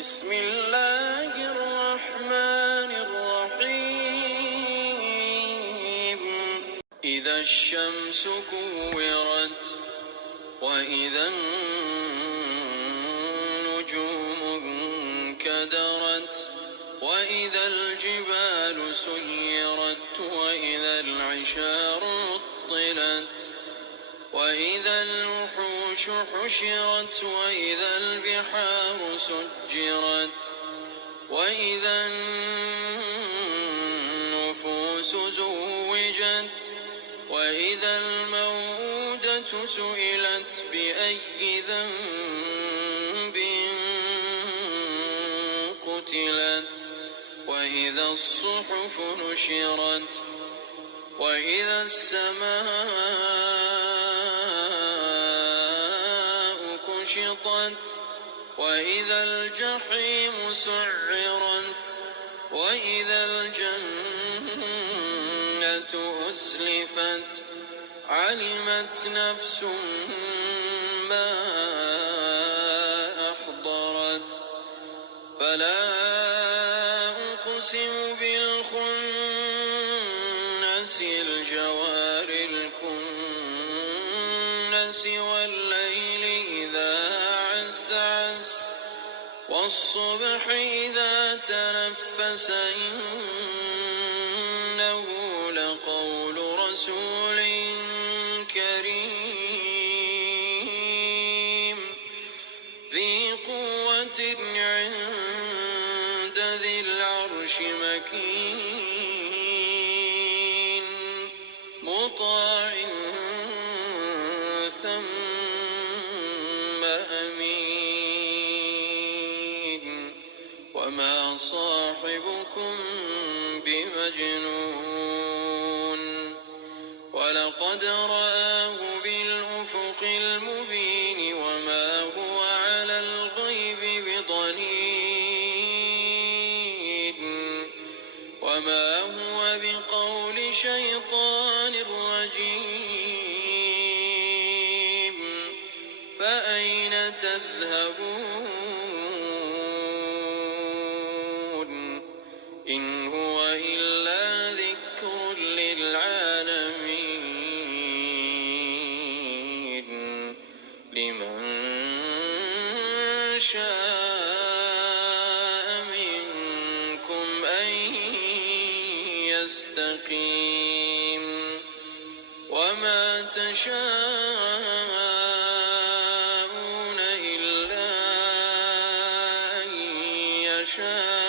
بسم الله الرحمن الرحيم إذا الشمس كورت وإذا النجوم انكدرت وإذا الجبال سيرت وإذا العشار عطلت وإذا الوحوش حشرت وإذا البحار سجرت وإذا النفوس زوجت وإذا الموءودة سئلت بأي ذنب قتلت وإذا الصحف نشرت وإذا السماء كشطت وإذا الجحيم سعرت وإذا الجنة أزلفت علمت نفس ما أحضرت فلا أقسم بالخنس الجوار الكنس والليل إذا عسعس والصبح إذا تنفس إنه لقول رسول كريم ذي قوة عند ذي العرش مكين مطاع ثم أمين وما صاحبكم بمجنون ولقد رآه بالأفق المبين وما هو على الغيب بضنين وما هو بقول شيطان رجيم فأين تذهبون إن هو إلا ذكر للعالمين لمن شاء منكم أن يستقيم وما تشاءون إلا أن يشاء